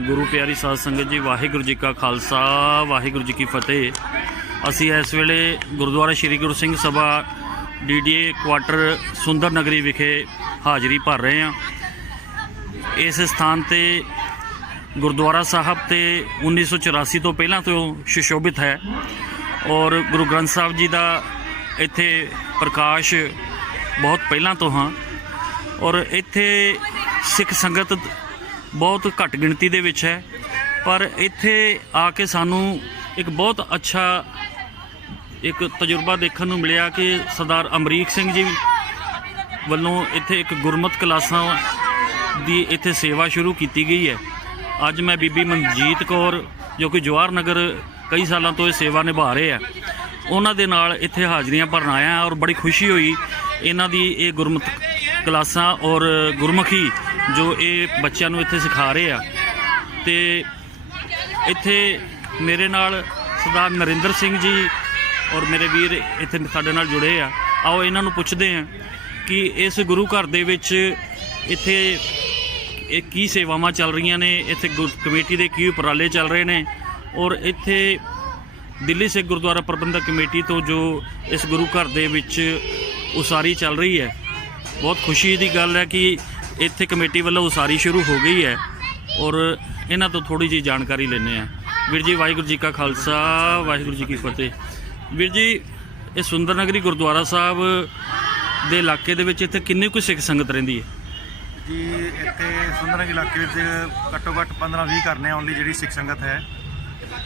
ਗੁਰੂ ਪਿਆਰੀ ਸਾਧ ਸੰਗਤ ਜੀ, ਵਾਹਿਗੁਰੂ ਜੀ ਕਾ ਖਾਲਸਾ, ਵਾਹਿਗੁਰੂ ਜੀ ਕੀ ਫਤਿਹ। ਅਸੀਂ ਇਸ ਵੇਲੇ ਗੁਰਦੁਆਰਾ ਸ੍ਰੀ ਗੁਰੂ ਸਿੰਘ ਸਭਾ ਡੀਡੀਏ ਕੁਆਟਰ ਸੁੰਦਰ ਨਗਰੀ ਵਿਖੇ ਹਾਜ਼ਰੀ ਭਰ ਰਹੇ ਹਾਂ। ਇਸ ਸਥਾਨ ਤੇ ਗੁਰਦੁਆਰਾ ਸਾਹਿਬ ਤੇ 1984 ਤੋਂ ਪਹਿਲਾਂ ਤੋਂ ਸੁਸ਼ੋਭਿਤ ਹੈ ਔਰ ਗੁਰੂ ਗ੍ਰੰਥ ਸਾਹਿਬ ਜੀ ਦਾ ਇੱਥੇ ਪ੍ਰਕਾਸ਼ ਬਹੁਤ ਪਹਿਲਾਂ ਤੋਂ ਹਾਂ ਔਰ ਇੱਥੇ ਸਿੱਖ ਸੰਗਤ ਬਹੁਤ ਘੱਟ ਗਿਣਤੀ ਦੇ ਵਿੱਚ ਹੈ। ਪਰ ਇੱਥੇ ਆ ਕੇ ਸਾਨੂੰ ਇੱਕ ਬਹੁਤ ਅੱਛਾ ਇੱਕ ਤਜਰਬਾ ਦੇਖਣ ਨੂੰ ਮਿਲਿਆ ਕਿ ਸਰਦਾਰ ਅਮਰੀਕ ਸਿੰਘ ਜੀ ਵੱਲੋਂ ਇੱਥੇ ਇੱਕ ਗੁਰਮਤ ਕਲਾਸਾਂ ਦੀ ਇੱਥੇ ਸੇਵਾ ਸ਼ੁਰੂ ਕੀਤੀ ਗਈ ਹੈ। ਅੱਜ ਮੈਂ ਬੀਬੀ ਮਨਜੀਤ ਕੌਰ, ਜੋ ਕਿ ਜਵਾਹਰ ਨਗਰ ਕਈ ਸਾਲਾਂ ਤੋਂ ਇਹ ਸੇਵਾ ਨਿਭਾ ਰਹੇ ਆ, ਉਹਨਾਂ ਦੇ ਨਾਲ ਇੱਥੇ ਹਾਜ਼ਰੀਆਂ ਭਰਨ ਆਇਆ ਔਰ ਬੜੀ ਖੁਸ਼ੀ ਹੋਈ। ਇਹਨਾਂ ਦੀ ਇਹ ਗੁਰਮਤ ਕਲਾਸਾਂ ਔਰ ਗੁਰਮੁਖੀ ਜੋ ਇਹ ਬੱਚਿਆਂ ਨੂੰ ਇੱਥੇ ਸਿਖਾ ਰਹੇ ਆ। ਤੇ ਇੱਥੇ ਮੇਰੇ ਨਾਲ ਸਰਦਾਰ ਨਰਿੰਦਰ ਸਿੰਘ ਜੀ ਔਰ ਮੇਰੇ ਵੀਰ ਇੱਥੇ ਸਾਡੇ ਨਾਲ ਜੁੜੇ ਆ। ਆਓ ਇਹਨਾਂ ਨੂੰ ਪੁੱਛਦੇ ਆ ਕਿ ਇਸ ਗੁਰੂ ਘਰ ਦੇ ਵਿੱਚ ਇੱਥੇ ਇਹ ਕੀ ਸੇਵਾਵਾਂ ਚੱਲ ਰਹੀਆਂ ਨੇ? ਇੱਥੇ ਗੁਰ- ਕਮੇਟੀ ਦੇ ਕੀ ਉਪਰਾਲੇ ਚੱਲ ਰਹੇ ਨੇ? ਔਰ ਇੱਥੇ ਦਿੱਲੀ ਸਿੱਖ ਗੁਰਦੁਆਰਾ ਪ੍ਰਬੰਧਕ ਕਮੇਟੀ ਤੋਂ ਜੋ ਇਸ ਗੁਰੂ ਘਰ ਦੇ ਵਿੱਚ ਉਸਾਰੀ ਚੱਲ ਰਹੀ ਹੈ ਬਹੁਤ ਖੁਸ਼ੀ ਦੀ ਗੱਲ ਹੈ ਕਿ ਇੱਥੇ ਕਮੇਟੀ ਵੱਲੋਂ ਉਸਾਰੀ ਸ਼ੁਰੂ ਹੋ ਗਈ ਹੈ ਔਰ ਇਹਨਾਂ ਤੋਂ ਥੋੜੀ ਜਿਹੀ ਜਾਣਕਾਰੀ ਲੈਣੇ ਆ ਵੀਰ ਜੀ, ਵਾਹਿਗੁਰੂ ਜੀ ਕਾ ਖਾਲਸਾ, ਵਾਹਿਗੁਰੂ ਜੀ ਕੀ ਫਤਿਹ। ਵੀਰ ਜੀ, ਇਹ ਸੁੰਦਰ ਨਗਰੀ ਗੁਰਦੁਆਰਾ ਸਾਹਿਬ ਦੇ ਇਲਾਕੇ ਦੇ ਵਿੱਚ ਇੱਥੇ ਕਿੰਨੀ ਕੁ ਸਿੱਖ ਸੰਗਤ ਰਹਿੰਦੀ ਹੈ? ਜੀ, ਇੱਥੇ ਸੁੰਦਰਨਗ ਇਲਾਕੇ ਵਿੱਚ ਘੱਟੋ ਘੱਟ 15-20 ਕਰਨੇ ਆਉਣ ਲਈ ਜਿਹੜੀ ਸਿੱਖ ਸੰਗਤ ਹੈ।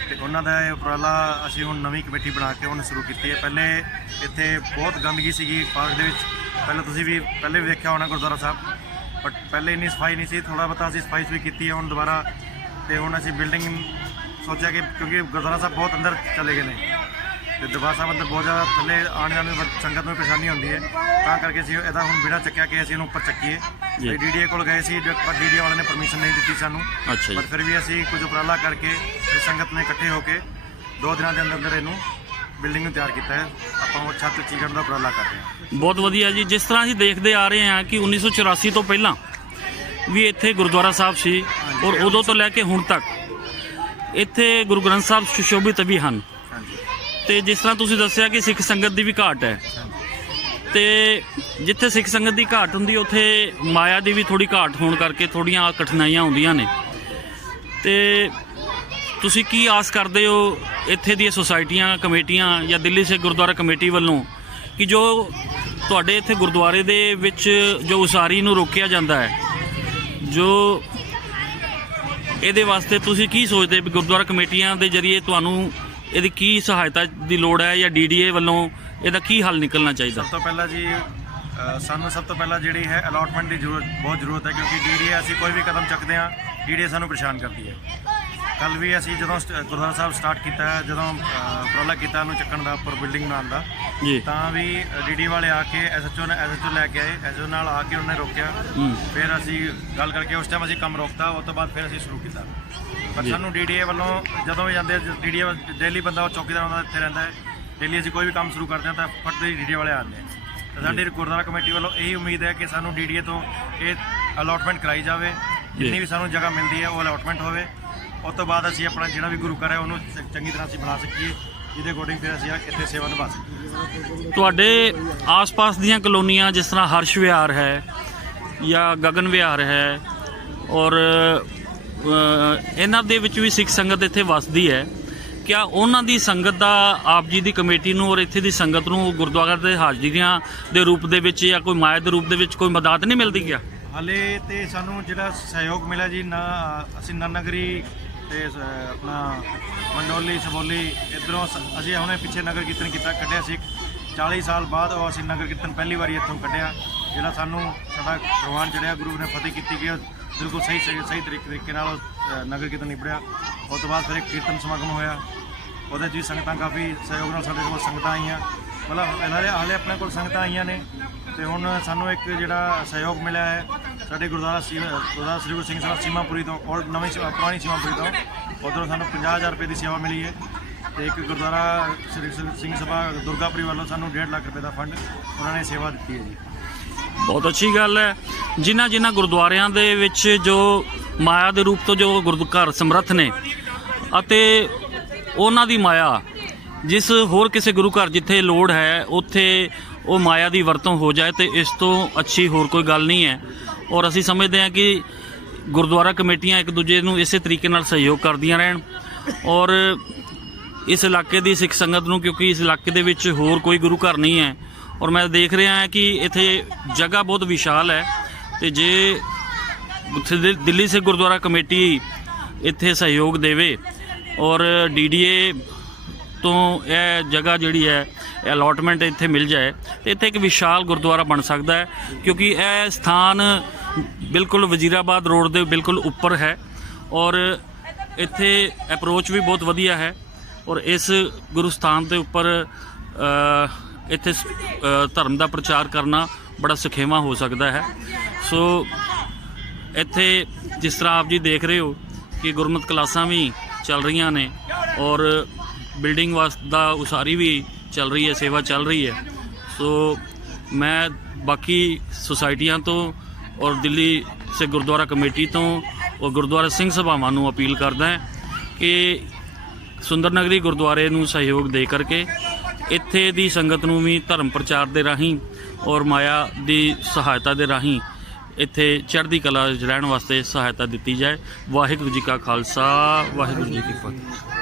ਤੇ ਉਹਨਾਂ ਦਾ ਇਹ ਉਪਰਾਲਾ ਅਸੀਂ ਹੁਣ ਨਵੀਂ ਕਮੇਟੀ ਬਣਾ ਕੇ ਹੁਣ ਸ਼ੁਰੂ ਕੀਤੀ ਹੈ। ਪਹਿਲੇ ਇੱਥੇ ਬਹੁਤ ਗੰਦਗੀ ਸੀਗੀ, ਪਾਰਕ ਦੇ ਵਿੱਚ ਪਹਿਲਾਂ ਤੁਸੀਂ ਵੀ ਪਹਿਲੇ ਵੀ ਵੇਖਿਆ ਹੋਣਾ ਗੁਰਦੁਆਰਾ ਸਾਹਿਬ ਬਟ ਪਹਿਲੇ ਇੰਨੀ ਸਫ਼ਾਈ ਨਹੀਂ ਸੀ ਥੋੜਾ ਬਹੁਤਾ ਅਸੀਂ ਸਫ਼ਾਈ ਵੀ ਕੀਤੀ ਹੈ ਹੁਣ ਦੁਬਾਰਾ ਤੇ ਹੁਣ ਅਸੀਂ ਬਿਲਡਿੰਗ ਸੋਚਿਆ ਕਿ ਕਿਉਂਕਿ ਗੁਰਦੁਆਰਾ ਸਾਹਿਬ ਬਹੁਤ ਅੰਦਰ ਚਲੇ ਗਏ ਨੇ ਤੇ ਦਰਬਾਰ ਸਾਹਿਬ ਅੰਦਰ ਬਹੁਤ ਜ਼ਿਆਦਾ ਥੱਲੇ ਆਉਣ ਜਾਣ ਵਿੱਚ ਸੰਗਤ ਨੂੰ ਪਰੇਸ਼ਾਨੀ ਹੁੰਦੀ ਹੈ। ਤਾਂ ਕਰਕੇ ਅਸੀਂ ਇਹਦਾ ਹੁਣ ਬਿੜਾ ਚੱਕਿਆ ਕਿ ਅਸੀਂ ਇਹਨੂੰ ਉੱਪਰ ਚੱਕੀਏ। ਤੇ ਡੀਡੀਏ ਕੋਲ ਗਏ ਸੀ ਪਰ ਡੀਡੀਏ ਵਾਲਿਆਂ ਨੇ ਪਰਮਿਸ਼ਨ ਨਹੀਂ ਦਿੱਤੀ ਸਾਨੂੰ। ਪਰ ਫਿਰ ਵੀ ਅਸੀਂ ਕੁਝ ਉਪਰਾਲਾ ਕਰਕੇ ਸੰਗਤ ਨੇ ਇਕੱਠੇ ਹੋ ਕੇ ਦੋ ਦਿਨਾਂ ਦੇ ਅੰਦਰ ਅੰਦਰ ਇਹਨੂੰ ਬਿਲਡਿੰਗ ਨੂੰ ਤਿਆਰ ਕੀਤਾ ਹੈ। ਆਪਾਂ ਉਹ ਛੱਤ ਉੱਚੀ ਕਰਨ ਦਾ ਉਪਰਾਲਾ ਕਰ ਰਹੇ ਹਾਂ। ਬਹੁਤ ਵਧੀਆ ਜੀ। ਜਿਸ ਤਰ੍ਹਾਂ ਅਸੀਂ ਦੇਖਦੇ ਆ ਰਹੇ ਹਾਂ ਕਿ 1984 ਤੋਂ ਪਹਿਲਾਂ ਵੀ ਇੱਥੇ ਗੁਰਦੁਆਰਾ ਸਾਹਿਬ ਸੀ ਔਰ ਉਦੋਂ ਤੋਂ ਲੈ ਕੇ ਹੁਣ ਤੱਕ ਇੱਥੇ ਗੁਰੂ ਗ੍ਰੰਥ ਸਾਹਿਬ ਸੁਸ਼ੋਭਿਤ ਵੀ ਹਨ। ਹਾਂਜੀ। ਤੇ ਜਿਸ ਤਰ੍ਹਾਂ ਤੁਸੀਂ ਦੱਸਿਆ ਕਿ ਸਿੱਖ ਸੰਗਤ ਦੀ ਵੀ ਘਾਟ ਹੈ। ਤੇ ਜਿੱਥੇ ਸਿੱਖ ਸੰਗਤ ਦੀ ਘਾਟ ਹੁੰਦੀ ਉੱਥੇ ਮਾਇਆ ਦੀ ਵੀ ਥੋੜੀ ਘਾਟ ਹੋਣ ਕਰਕੇ ਥੋੜੀਆਂ ਕਠਿਨਾਈਆਂ ਹੁੰਦੀਆਂ ਨੇ। ਤੇ ਤੁਸੀਂ ਕੀ ਆਸ ਕਰਦੇ ਹੋ ਇੱਥੇ ਦੀਆਂ ਸੁਸਾਇਟੀਆਂ, ਕਮੇਟੀਆਂ ਜਾਂ ਦਿੱਲੀ ਸਿੱਖ ਗੁਰਦੁਆਰਾ ਕਮੇਟੀ ਵੱਲੋਂ ਕਿ ਜੋ ਤੁਹਾਡੇ ਇੱਥੇ ਗੁਰਦੁਆਰੇ ਦੇ ਵਿੱਚ ਜੋ ਉਸਾਰੀ ਨੂੰ ਰੋਕਿਆ ਜਾਂਦਾ ਹੈ, ਜੋ ਇਹਦੇ ਵਾਸਤੇ ਤੁਸੀਂ ਕੀ ਸੋਚਦੇ ਵੀ ਗੁਰਦੁਆਰਾ ਕਮੇਟੀਆਂ ਦੇ ਜ਼ਰੀਏ ਤੁਹਾਨੂੰ ਇਹਦੀ ਕੀ ਸਹਾਇਤਾ ਦੀ ਲੋੜ ਹੈ ਜਾਂ ਡੀਡੀਏ ਵੱਲੋਂ ਇਹਦਾ ਕੀ ਹੱਲ ਨਿਕਲਣਾ ਚਾਹੀਦਾ? ਸਭ ਤੋਂ ਪਹਿਲਾਂ ਜੀ ਸਾਨੂੰ ਸਭ ਤੋਂ ਪਹਿਲਾਂ ਜਿਹੜੀ ਹੈ ਅਲਾਟਮੈਂਟ ਦੀ ਜ਼ਰੂਰਤ ਬਹੁਤ ਜ਼ਰੂਰਤ ਹੈ ਕਿਉਂਕਿ ਡੀਡੀਏ ਅਸੀਂ ਕੋਈ ਵੀ ਕਦਮ ਚੱਕਦੇ ਹਾਂ ਡੀਡੀਏ ਸਾਨੂੰ ਪਰੇਸ਼ਾਨ ਕਰਦੀ ਹੈ। ਕੱਲ ਵੀ ਅਸੀਂ ਜਦੋਂ ਗੁਰਦੁਆਰਾ ਸਾਹਿਬ ਸਟਾਰਟ ਕੀਤਾ ਜਦੋਂ ਅ, ਉਪਰਾਲਾ ਕੀਤਾ ਉਹਨੂੰ ਚੱਕਣ ਦਾ ਉੱਪਰ ਬਿਲਡਿੰਗ ਬਣਾਉਣ ਦਾ ਜੀ। ਤਾਂ ਵੀ ਡੀਡੀ ਵਾਲੇ ਆ ਕੇ ਐਸਐਚਓ ਨੇ ਐਸਐਚਓ ਲੈ ਕੇ ਆਏ ਐਸਐਚਓ ਨਾਲ ਆ ਕੇ ਉਹਨੇ ਰੋਕਿਆ। ਫਿਰ ਅਸੀਂ ਗੱਲ ਕਰਕੇ ਉਸ ਟਾਈਮ ਅਸੀਂ ਕੰਮ ਰੋਕਤਾ ਉਸ ਤੋਂ ਬਾਅਦ ਫਿਰ ਅਸੀਂ ਸ਼ੁਰੂ ਕੀਤਾ। ਪਰ ਸਾਨੂੰ ਡੀਡੀਏ ਵੱਲੋਂ ਜਦੋਂ ਵੀ ਜਾਂਦੇ ਡੀਡੀਏ ਡੇਲੀ ਬੰਦਾ ਉਹ ਚੌਕੀਦਾਰ ਉਹਨਾਂ ਦਾ ਇੱਥੇ ਰਹਿੰਦਾ ਹੈ। ਡੇਲੀ ਅਸੀਂ ਕੋਈ ਵੀ ਕੰਮ ਸ਼ੁਰੂ ਕਰਦੇ ਹਾਂ ਤਾਂ ਫਟ ਦੇ ਡੀਡੀਏ ਵਾਲੇ ਆਉਂਦੇ ਆ। ਸਾਡੀ ਗੁਰਦੁਆਰਾ ਕਮੇਟੀ ਵੱਲੋਂ ਇਹੀ ਉਮੀਦ ਹੈ ਕਿ ਸਾਨੂੰ ਡੀਡੀਏ ਤੋਂ ਇਹ ਅਲਾਟਮੈਂਟ ਕਰਾਈ ਜਾਵੇ। ਜਿੰਨੀ ਵੀ ਸਾਨੂੰ ਜਗ੍ਹਾ ਮਿਲਦੀ ਹੈ ਉਹ ਅਲਾਟਮੈਂਟ ਹੋਵੇ। ਉਸ ਤੋਂ ਬਾਅਦ ਅਸੀਂ ਆਪਣਾ ਜਿਹੜਾ ਵੀ ਗੁਰੂ ਘਰ ਹੈ ਉਹਨੂੰ ਚ- ਚੰਗੀ ਤਰ੍ਹਾਂ ਅਸੀਂ ਬਣਾ ਸਕੀਏ। ਜਿਹਦੇ ਅਕੋਰਡਿੰਗ ਫਿਰ ਅਸੀਂ ਇੱਥੇ ਸੇਵਾ ਨਿਭਾ ਸਕੀਏ। ਤੁਹਾਡੇ ਆਸ-ਪਾਸ ਦੀਆਂ ਕਲੋਨੀਆਂ ਜਿਸ ਤਰ੍ਹਾਂ ਹਰਸ਼ ਵਿਹਾਰ ਹੈ ਜਾਂ ਗਗਨ ਵਿਹਾਰ ਹੈ ਔਰ ਅ, ਇਹਨਾਂ ਦੇ ਵਿੱਚ ਵੀ ਸਿੱਖ ਸੰਗਤ ਇੱਥੇ ਵਸਦੀ ਹੈ। ਕਿਆ ਉਹਨਾਂ ਦੀ ਸੰਗਤ ਦਾ ਆਪ ਜੀ ਦੀ ਕਮੇਟੀ ਨੂੰ ਔਰ ਇੱਥੇ ਦੀ ਸੰਗਤ ਨੂੰ ਗੁਰਦੁਆਰਾ ਦੇ ਹਾਜ਼ਰੀਆਂ ਦੇ ਰੂਪ ਦੇ ਵਿੱਚ ਜਾਂ ਕੋਈ ਮਾਇਆ ਦੇ ਰੂਪ ਦੇ ਵਿੱਚ ਕੋਈ ਮਦਦ ਨਹੀਂ ਮਿਲਦੀ ਗਿਆ ਹਾਲੇ ਤੇ ਸਾਨੂੰ ਜਿਹੜਾ ਸਹਿਯੋਗ ਮਿਲਿਆ ਜੀ ਨਾ ਅਸੀਂ ਨਨਗਰੀ ਤੇ ਆਪਣਾ ਮੰਡੋਲੀ ਸਬੋਲੀ ਇਧਰੋਂ ਅਸੀਂ ਹੁਣੇ ਪਿੱਛੇ ਨਗਰ ਕੀਰਤਨ ਕੀਤਾ ਕੱਢਿਆ ਸੀ 40 ਸਾਲ ਬਾਅਦ ਉਹ ਅਸੀਂ ਨਗਰ ਕੀਰਤਨ ਪਹਿਲੀ ਵਾਰੀ ਇੱਥੋਂ ਕੱਢਿਆ ਜਿਹੜਾ ਸਾਨੂੰ ਸਾਡਾ ਪ੍ਰਵਾਨ ਚੜਿਆ ਗੁਰੂ ਨੇ ਫਤਿਹ ਕੀਤੀ ਕਿ ਬਿਲਕੁਲ ਸਹੀ ਸਹੀ ਸਹੀ ਤਰੀਕੇ ਤਰੀਕੇ ਨਾਲ ਉਹ, ਨਗਰ ਕੀਰਤਨ ਨਿਪੜਿਆ। ਉਸ ਤੋਂ ਬਾਅਦ ਫਿਰ ਇੱਕ ਕੀਰਤਨ ਸਮਾਗਮ ਹੋਇਆ ਉਹਦੇ 'ਚ ਵੀ ਸੰਗਤਾਂ ਕਾਫੀ ਸਹਿਯੋਗ ਨਾਲ ਸਾਡੇ ਕੋਲ ਸੰਗਤਾਂ ਆਈਆਂ। ਮਤਲਬ ਹਾਲੇ ਹਾਲੇ ਆਪਣੇ ਕੋਲ ਸੰਗਤਾਂ ਆਈਆਂ ਨੇ ਤੇ ਹੁਣ ਸਾਨੂੰ ਇੱਕ ਜਿਹੜਾ ਸਹਿਯੋਗ ਮਿਲਿਆ ਹੈ ਸਾਡੇ ਗੁਰਦੁਆਰਾ ਸੀ ਗੁਰਦੁਆਰਾ ਸ੍ਰੀ ਗੁਰੂ ਸਿੰਘ ਸਾਹਿਬ ਸੀਮਾਪੁਰੀ ਤੋਂ ਔਰ ਨਵੀਂ ਸੀ- ਪੁਰਾਣੀ ਸੀਮਾਪੁਰੀ ਤੋਂ। ਉਧਰੋਂ ਸਾਨੂੰ 50000 ਰੁਪਏ ਦੀ ਸੇਵਾ ਮਿਲੀ ਹੈ ਤੇ ਇੱਕ ਗੁਰਦੁਆਰਾ ਸ੍ਰੀ ਸਿੰਘ ਸਭਾ ਦੁਰਗਾਪੁਰੀ ਵੱਲੋਂ ਸਾਨੂੰ 1.5 ਲੱਖ ਰੁਪਏ ਦਾ ਫੰਡ ਉਹਨਾਂ ਨੇ ਸੇਵਾ ਦਿੱਤੀ ਹੈ ਜੀ। ਬਹੁਤ ਅੱਛੀ ਗੱਲ ਹੈ। ਜਿਨ੍ਹਾਂ ਜਿਨ੍ਹਾਂ ਗੁਰਦੁਆਰਿਆਂ ਦੇ ਵਿੱਚ ਜੋ ਮਾਇਆ ਦੇ ਰੂਪ ਤੋਂ ਜੋ ਗੁਰੂ ਸਮਰੱਥ ਨੇ ਅਤੇ ਉਹਨਾਂ ਦੀ ਮਾਇਆ, ਜਿਸ ਹੋਰ ਕਿਸੇ ਗੁਰੂ ਘਰ ਜਿੱਥੇ ਲੋੜ ਹੈ, ਉੱਥੇ ਉਹ ਮਾਇਆ ਦੀ ਵਰਤੋਂ ਹੋ ਜਾਏ ਤੇ ਇਸ ਤੋਂ ਅੱਛੀ ਹੋਰ ਕੋਈ ਗੱਲ ਨਹੀਂ ਹੈ। ਔਰ ਅਸੀਂ ਸਮਝਦੇ ਹਾਂ ਕਿ ਗੁਰਦੁਆਰਾ ਕਮੇਟੀਆਂ ਇੱਕ ਦੂਜੇ ਨੂੰ ਇਸੇ ਤਰੀਕੇ ਨਾਲ ਸਹਿਯੋਗ ਕਰਦੀਆਂ ਰਹਿਣ ਔਰ ਇਸ ਇਲਾਕੇ ਦੀ ਸਿੱਖ ਸੰਗਤ ਨੂੰ, ਕਿਉਂਕਿ ਇਸ ਇਲਾਕੇ ਦੇ ਵਿੱਚ ਹੋਰ ਕੋਈ ਗੁਰੂ ਘਰ ਨਹੀਂ ਹੈ, ਔਰ ਮੈਂ ਦੇਖ ਰਿਹਾ ਹਾਂ ਕਿ ਇੱਥੇ ਜਗ੍ਹਾ ਬਹੁਤ ਵਿਸ਼ਾਲ ਹੈ ਤੇ ਜੇ ਦਿੱਲੀ ਸਿੱਖ ਗੁਰਦੁਆਰਾ ਕਮੇਟੀ ਇੱਥੇ ਸਹਿਯੋਗ ਦੇਵੇ ਔਰ ਡੀਡੀਏ ਤੋਂ ਇਹ ਜਗ੍ਹਾ ਜਿਹੜੀ ਹੈ ਅਲੋਟਮੈਂਟ ਇੱਥੇ ਮਿਲ ਜਾਏ, ਤੇ ਇੱਥੇ ਇੱਕ ਵਿਸ਼ਾਲ ਗੁਰਦੁਆਰਾ ਬਣ ਸਕਦਾ ਹੈ, ਕਿਉਂਕਿ ਇਹ ਸਥਾਨ ਬਿਲਕੁਲ ਵਜ਼ੀਰਾਬਾਦ ਰੋਡ ਦੇ ਬਿਲਕੁਲ ਉੱਪਰ ਹੈ ਔਰ ਇੱਥੇ ਅਪਰੋਚ ਵੀ ਬਹੁਤ ਵਧੀਆ ਹੈ ਔਰ ਇਸ ਗੁਰੂ ਸਥਾਨ ਦੇ ਉੱਪਰ ਇੱਥੇ ਧਰਮ ਦਾ ਪ੍ਰਚਾਰ ਕਰਨਾ ਬੜਾ ਸੁਖੇਵਾ ਹੋ ਸਕਦਾ ਹੈ। ਸੋ ਇੱਥੇ ਜਿਸ ਤਰ੍ਹਾਂ ਆਪ ਜੀ ਦੇਖ ਰਹੇ ਹੋ ਕਿ ਗੁਰਮਤ ਕਲਾਸਾਂ ਵੀ ਚੱਲ ਰਹੀਆਂ ਨੇ ਔਰ ਬਿਲਡਿੰਗ ਵਾਸਤੇ ਦਾ ਉਸਾਰੀ ਵੀ ਚੱਲ ਰਹੀ ਹੈ, ਸੇਵਾ ਚੱਲ ਰਹੀ ਹੈ। ਸੋ ਮੈਂ ਬਾਕੀ ਸੁਸਾਇਟੀਆਂ ਤੋਂ ਔਰ ਦਿੱਲੀ ਸੇ ਗੁਰਦੁਆਰਾ ਕਮੇਟੀ ਤੋਂ ਔਰ ਗੁਰਦੁਆਰਾ ਸਿੰਘ ਸਭਾਵਾਂ ਨੂੰ ਅਪੀਲ ਕਰਦਾ ਹਾਂ ਕਿ ਸੁੰਦਰ ਨਗਰੀ ਗੁਰਦੁਆਰੇ ਨੂੰ ਸਹਿਯੋਗ ਦੇ ਕਰਕੇ ਇੱਥੇ ਦੀ ਸੰਗਤ ਨੂੰ ਵੀ ਧਰਮ ਪ੍ਰਚਾਰ ਦੇ ਰਾਹੀਂ ਔਰ ਮਾਇਆ ਦੀ ਸਹਾਇਤਾ ਦੇ ਰਾਹੀਂ ਇੱਥੇ ਚੜ੍ਹਦੀ ਕਲਾ ਰਹਿਣ ਵਾਸਤੇ ਸਹਾਇਤਾ ਦਿੱਤੀ ਜਾਏ। ਵਾਹਿਗੁਰੂ ਜੀ ਕਾ ਖਾਲਸਾ, ਵਾਹਿਗੁਰੂ ਜੀ ਕੀ ਫਤਿਹ।